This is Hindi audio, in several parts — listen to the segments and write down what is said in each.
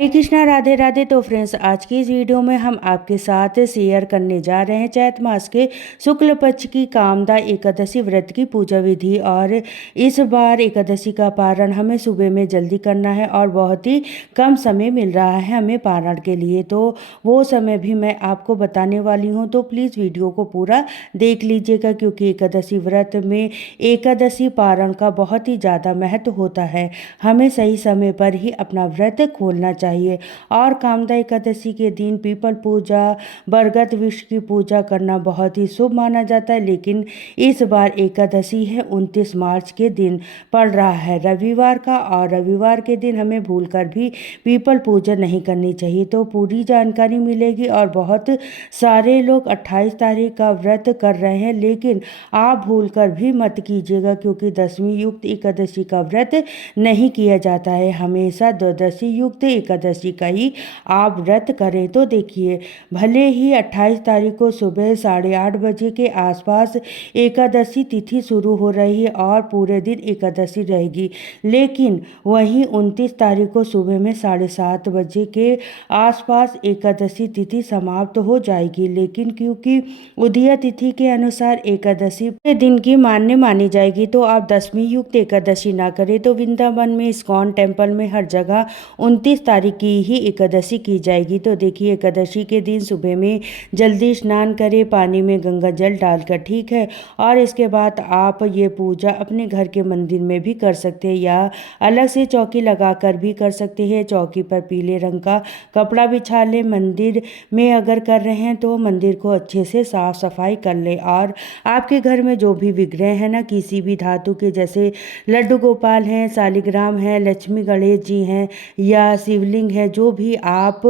हरे कृष्णा, राधे राधे। तो फ्रेंड्स, आज की इस वीडियो में हम आपके साथ शेयर करने जा रहे हैं चैत मास के शुक्ल पक्ष की कामदा एकादशी व्रत की पूजा विधि। और इस बार एकादशी का पारण हमें सुबह में जल्दी करना है और बहुत ही कम समय मिल रहा है हमें पारण के लिए, तो वो समय भी मैं आपको बताने वाली हूँ। तो प्लीज़ वीडियो को पूरा देख लीजिएगा, क्योंकि एकादशी व्रत में एकादशी पारण का बहुत ही ज़्यादा महत्व होता है। हमें सही समय पर ही अपना व्रत खोलना चाहिए। और कामदा एकादशी के दिन पीपल पूजा, बरगद वृक्ष की पूजा करना बहुत ही शुभ माना जाता है। लेकिन इस बार एकादशी है 29 मार्च के दिन पड़ रहा है रविवार का, और रविवार के दिन हमें भूलकर भी पीपल पूजा नहीं करनी चाहिए। तो पूरी जानकारी मिलेगी। और बहुत सारे लोग 28 तारीख का व्रत कर रहे हैं, लेकिन आप भूलकर भी मत कीजिएगा, क्योंकि दशमी युक्त एकादशी का व्रत नहीं किया जाता है। हमेशा द्वादशी युक्त एकादशी का ही आप व्रत करें। तो देखिए, भले ही 28 तारीख को सुबह 8:30 बजे के आसपास एकादशी तिथि शुरू हो रही है और पूरे दिन एकादशी रहेगी, लेकिन वहीं 29 तारीख को सुबह में 7:30 बजे के आसपास एकादशी तिथि समाप्त हो जाएगी। लेकिन क्योंकि उदय तिथि के अनुसार एकादशी के दिन की मान्य मानी जाएगी, तो आप दशमी युक्त एकादशी ना करें। तो वृंदावन में इस्कॉन टेम्पल में हर जगह 29 तारीख की ही एकादशी की जाएगी। तो देखिए, एकादशी के दिन सुबह में जल्दी स्नान करें पानी में गंगा जल डालकर, ठीक है। और इसके बाद आप ये पूजा अपने घर के मंदिर में भी कर सकते हैं, या अलग से चौकी लगाकर भी कर सकते हैं। चौकी पर पीले रंग का कपड़ा बिछा लें। मंदिर में अगर कर रहे हैं तो मंदिर को अच्छे से साफ सफाई कर लें। और आपके घर में जो भी विग्रह है ना, किसी भी धातु के, जैसे लड्डू गोपाल हैं, शालिग्राम है, लक्ष्मी गणेश जी हैं, या शिवलिंग है, जो भी आप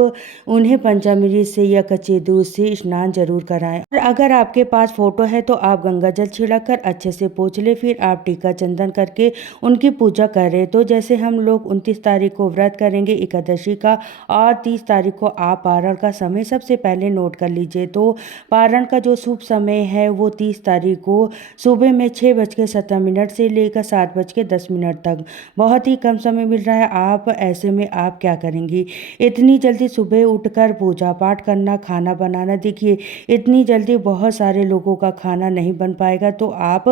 उन्हें पंचामृत से या कच्चे दूध से स्नान जरूर कराएं। और अगर आपके पास फोटो है तो आप गंगा जल छिड़ककर अच्छे से पोंछ लें, फिर आप टीका चंदन करके उनकी पूजा करें। तो जैसे हम लोग 29 तारीख को व्रत करेंगे एकादशी का, और 30 तारीख को आप पारण का समय सबसे पहले नोट कर लीजिए। तो पारण का जो शुभ समय है वो 30 तारीख को सुबह में 6:17 से लेकर 7:10 तक, बहुत ही कम समय मिल रहा है। आप ऐसे में आप क्या करेंगी, इतनी जल्दी सुबह उठकर पूजा पाठ करना, खाना बनाना, देखिए इतनी जल्दी बहुत सारे लोगों का खाना नहीं बन पाएगा। तो आप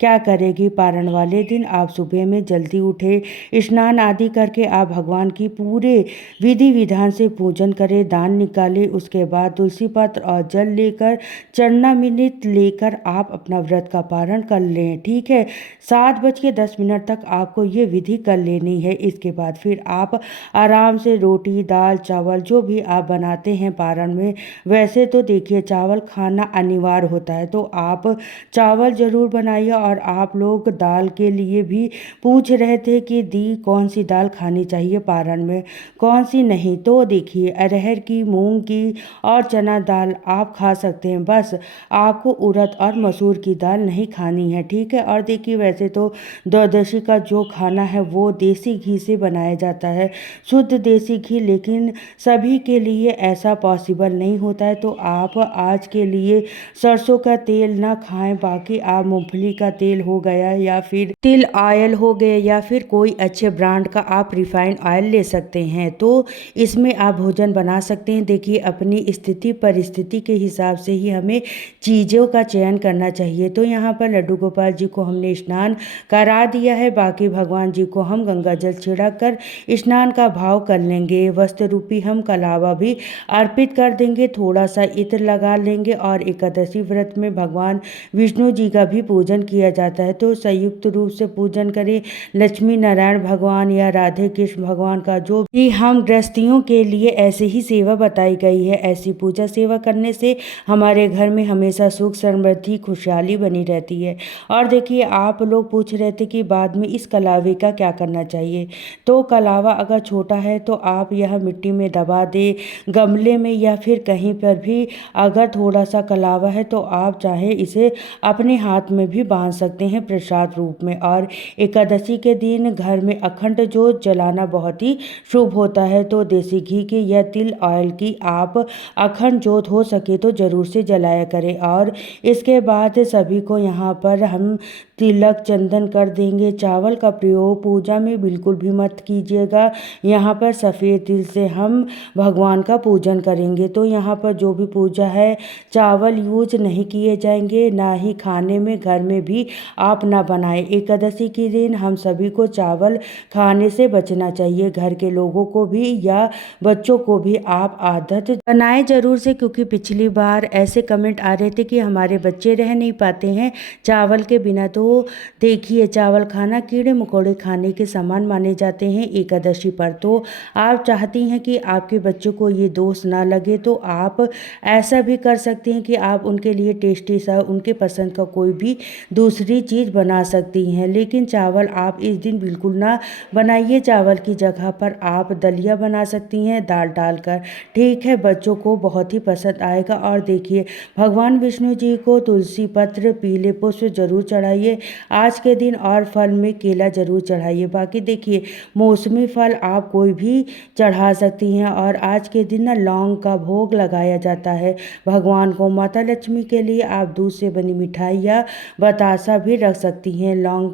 क्या करेगी, पारण वाले दिन आप सुबह में जल्दी उठे, स्नान आदि करके आप भगवान की पूरे विधि विधान से पूजन करें, दान निकालें। उसके बाद तुलसी पत्र और जल लेकर चरणामृत लेकर आप अपना व्रत का पारण कर लें, ठीक है। 7:10 तक आपको ये विधि कर लेनी है। इसके बाद फिर आप आराम से रोटी दाल चावल जो भी आप बनाते हैं पारण में, वैसे तो देखिए चावल खाना अनिवार्य होता है, तो आप चावल ज़रूर बनाइए। और आप लोग दाल के लिए भी पूछ रहे थे कि दी कौन सी दाल खानी चाहिए पारण में, कौन सी नहीं। तो देखिए, अरहर की, मूंग की और चना दाल आप खा सकते हैं, बस आपको उड़द और मसूर की दाल नहीं खानी है, ठीक है। और देखिए, वैसे तो द्वादशी का जो खाना है वो देसी घी से बनाया जाता है, शुद्ध देसी घी, लेकिन सभी के लिए ऐसा पॉसिबल नहीं होता है। तो आप आज के लिए सरसों का तेल ना खाएं, बाकी आप मूंगफली का तेल हो गया, या फिर तिल ऑयल हो गया, या फिर कोई अच्छे ब्रांड का आप रिफाइंड ऑयल ले सकते हैं। तो इसमें आप भोजन बना सकते हैं। देखिए, अपनी स्थिति परिस्थिति के हिसाब से ही हमें चीज़ों का चयन करना चाहिए। तो यहाँ पर लड्डू गोपाल जी को हमने स्नान करा दिया है, बाकी भगवान जी को हम गंगा जल छिड़क कर स्नान का भाव कर लेंगे। वस्त्र रूपी हम कलावा भी अर्पित कर देंगे, थोड़ा सा इत्र लगा लेंगे। और एकादशी व्रत में भगवान विष्णु जी का भी पूजन किया जाता है, तो संयुक्त रूप से पूजन करें। लक्ष्मी नारायण भगवान या राधे कृष्ण भगवान का जो भी हम गृहस्थियों के लिए ऐसे ही सेवा बताई गई है, ऐसी पूजा सेवा करने से हमारे घर में हमेशा सुख समृद्धि खुशहाली बनी रहती है। और देखिए, आप लोग पूछ रहे थे कि बाद में इस कलावे का क्या करना चाहिए। तो कलावा अगर छोटा है तो आप यह मिट्टी में दबा दे, गमले में, या फिर कहीं पर भी। अगर थोड़ा सा कलावा है तो आप चाहे इसे अपने हाथ में भी बांध सकते हैं प्रसाद रूप में। और एकादशी के दिन घर में अखंड ज्योत जलाना बहुत ही शुभ होता है, तो देसी घी की या तिल ऑयल की आप अखंड ज्योत हो सके तो ज़रूर से जलाया करें। और इसके बाद सभी को यहाँ पर हम तिलक चंदन कर देंगे। चावल का प्रयोग पूजा में बिल्कुल भी मत कीजिएगा। यहाँ पर सफ़ेद तिल से हम भगवान का पूजन करेंगे। तो यहाँ पर जो भी पूजा है चावल यूज नहीं किए जाएंगे, ना ही खाने में घर में भी आप ना बनाएं। एकादशी के दिन हम सभी को चावल खाने से बचना चाहिए। घर के लोगों को भी या बच्चों को भी आप आदत बनाएं जरूर से, क्योंकि पिछली बार ऐसे कमेंट आ रहे थे कि हमारे बच्चे रह नहीं पाते हैं चावल के बिना। तो देखिए, चावल खाना कीड़े मकोड़े खाने के समान माने जाते हैं एकादशी पर। तो आप चाहती हैं कि आपके बच्चों को ये दोष ना लगे, तो आप ऐसा भी कर सकती हैं कि आप उनके लिए टेस्टी सा उनके पसंद का कोई भी दूसरी चीज़ बना सकती हैं। लेकिन चावल आप इस दिन बिल्कुल ना बनाइए। चावल की जगह पर आप दलिया बना सकती हैं दाल डालकर। ठीक है, बच्चों को बहुत ही पसंद आएगा। और देखिए, भगवान विष्णु जी को तुलसी पत्र, पीले पुष्प जरूर चढ़ाइए आज के दिन, और फल में केला जरूर चढ़ाइए। बाकी देखिए, मौसमी फल आप कोई भी चढ़ा सकती हैं। और आज के दिन ना लौंग का भोग लगाया जाता है भगवान को। माता लक्ष्मी के लिए आप दूध से बनी मिठाई या बतासा भी रख सकती हैं। लौंग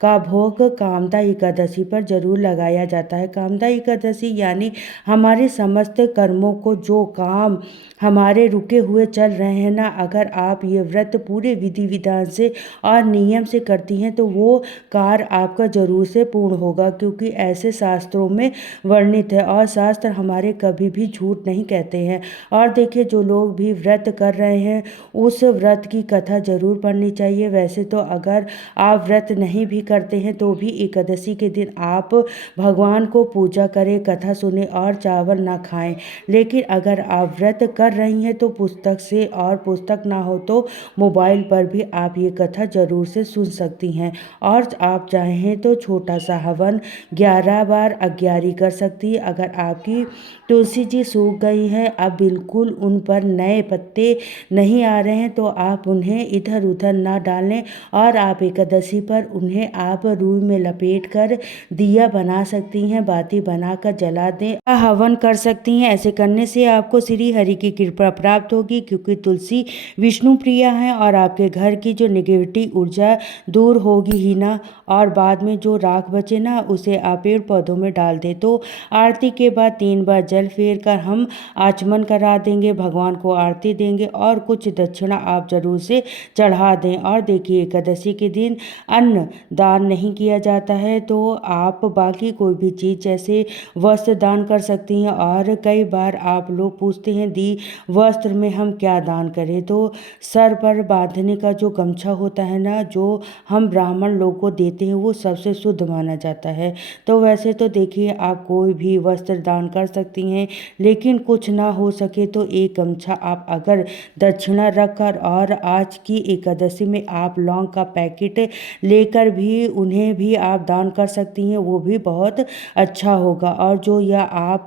का भोग कामदा एकादशी पर जरूर लगाया जाता है। कामदा एकादशी यानी हमारे समस्त कर्मों को, जो काम हमारे रुके हुए चल रहे हैं ना, अगर आप ये व्रत पूरे विधि विधान से और नियम से करती हैं तो वो कार्य आपका जरूर से पूर्ण होगा, क्योंकि ऐसे शास्त्रों में वर्णित है। और शास्त्र हमारे कभी भी झूठ नहीं कहते हैं। और देखिए, जो लोग भी व्रत कर रहे हैं उस व्रत की कथा जरूर पढ़नी चाहिए। वैसे तो अगर आप व्रत नहीं भी करते हैं तो भी एकादशी के दिन आप भगवान को पूजा करें, कथा सुने और चावल ना खाएं। लेकिन अगर आप व्रत कर रही हैं तो पुस्तक से, और पुस्तक ना हो तो मोबाइल पर भी आप ये कथा जरूर से सुन सकती हैं। और आप चाहें तो छोटा सा हवन 11 बार अग्यारी कर सकती है। अगर आपकी तुलसी जी सूख गई हैं, अब बिल्कुल उन पर नए पत्ते नहीं आ रहे हैं, तो आप उन्हें इधर उधर ना डालें, और आप एकादशी पर उन्हें आप रूई में लपेट कर दिया बना सकती हैं, बाती बनाकर जला दें, हवन कर सकती हैं। ऐसे करने से आपको श्री हरि की कृपा प्राप्त होगी, क्योंकि तुलसी विष्णु प्रिया है और आपके घर की जो नेगेटिव ऊर्जा दूर होगी ही ना। और बाद में जो राख बचे ना, उसे आप पेड़ पौधों में डाल दें। तो आरती के बाद 3 बार जल फेर कर हम आचमन करा देंगे, भगवान को आरती देंगे और कुछ दक्षिणा आप जरूर से चढ़ा दें। और देखिए, एकादशी के दिन अन्न दान नहीं किया जाता है, तो आप बाकी कोई भी चीज़ जैसे वस्त्र दान कर सकती हैं। और कई बार आप लोग पूछते हैं दी वस्त्र में हम क्या दान करें, तो सर पर बांधने का जो गमछा होता है ना, जो हम ब्राह्मण लोग को देते हैं, वो सबसे शुद्ध माना जाता है। तो वैसे तो देखिए, आप कोई भी वस्त्र दान कर सकती हैं, लेकिन कुछ ना हो सके तो एक गमछा आप अगर दक्षिणा रखकर, और आज की एकादशी में आप लौंग का पैकेट लेकर भी उन्हें भी आप दान कर सकती हैं, वो भी बहुत अच्छा होगा। और जो यह आप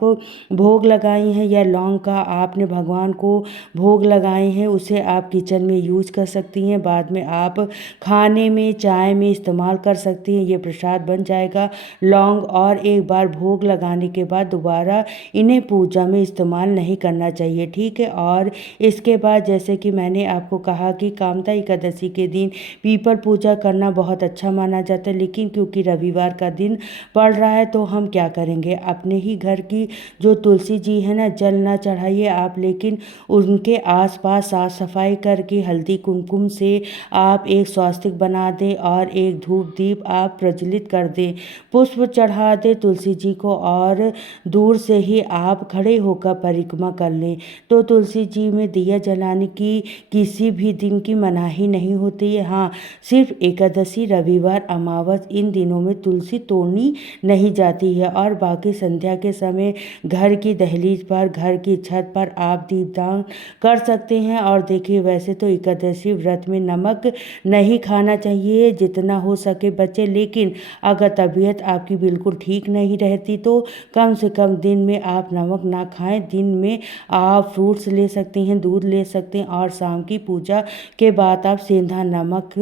भोग लगाई हैं या लौंग का आपने भगवान को भोग लगाए हैं, उसे आप किचन में यूज कर सकती हैं। बाद में आप खाने में, चाय में इस्तेमाल कर सकती हैं। ये प्रसाद बन जाएगा लौंग, और एक बार भोग लगाने के बाद दोबारा इन्हें पूजा में इस्तेमाल नहीं करना चाहिए। ठीक है। और इसके बाद जैसे कि मैंने आपको कहा कि कामदा एकादशी के दिन पीपल पूजा करना बहुत अच्छा माना जाता है, लेकिन क्योंकि रविवार का दिन पड़ रहा है तो हम क्या करेंगे, अपने ही घर की जो तुलसी जी है ना, जल ना चढ़ाइए आप, लेकिन उनके आसपास साफ सफाई करके हल्दी कुमकुम से आप एक स्वास्तिक बना दें और एक धूप दीप आप प्रज्वलित कर दें, पुष्प चढ़ा दें तुलसी जी को, और दूर से ही आप खड़े होकर परिक्रमा कर लें। तो तुलसी जी में दिया जलाने की किसी भी दिन की मनाही नहीं होती है। हाँ, सिर्फ एकादशी, रविवार, अमावस, इन दिनों में तुलसी तोड़नी नहीं जाती है। और बाकी संध्या के समय घर की दहलीज पर, घर की छत पर आप दीपदान कर सकते हैं। और देखिए, वैसे तो एकादशी व्रत में नमक नहीं खाना चाहिए, जितना हो सके बचे, लेकिन अगर तबीयत आपकी बिल्कुल ठीक नहीं रहती तो कम से कम दिन में आप नमक ना खाएं। दिन में आप फ्रूट्स ले सकती हैं, दूध ले सकते हैं, और शाम की पूजा के बाद आप सेंधा नमक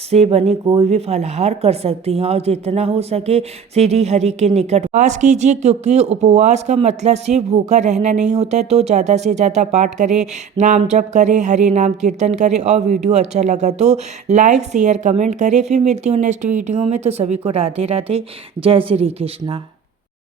से बने कोई भी फलाहार कर सकती हैं। और जितना हो सके श्री हरि के निकट वास कीजिए, क्योंकि उपवास का मतलब सिर्फ भूखा रहना नहीं होता है। तो ज़्यादा से ज़्यादा पाठ करें, नाम जप करें, हरि नाम कीर्तन करें। और वीडियो अच्छा लगा तो लाइक शेयर कमेंट करें। फिर मिलती हूँ नेक्स्ट वीडियो में। तो सभी को राधे राधे, जय श्री कृष्णा।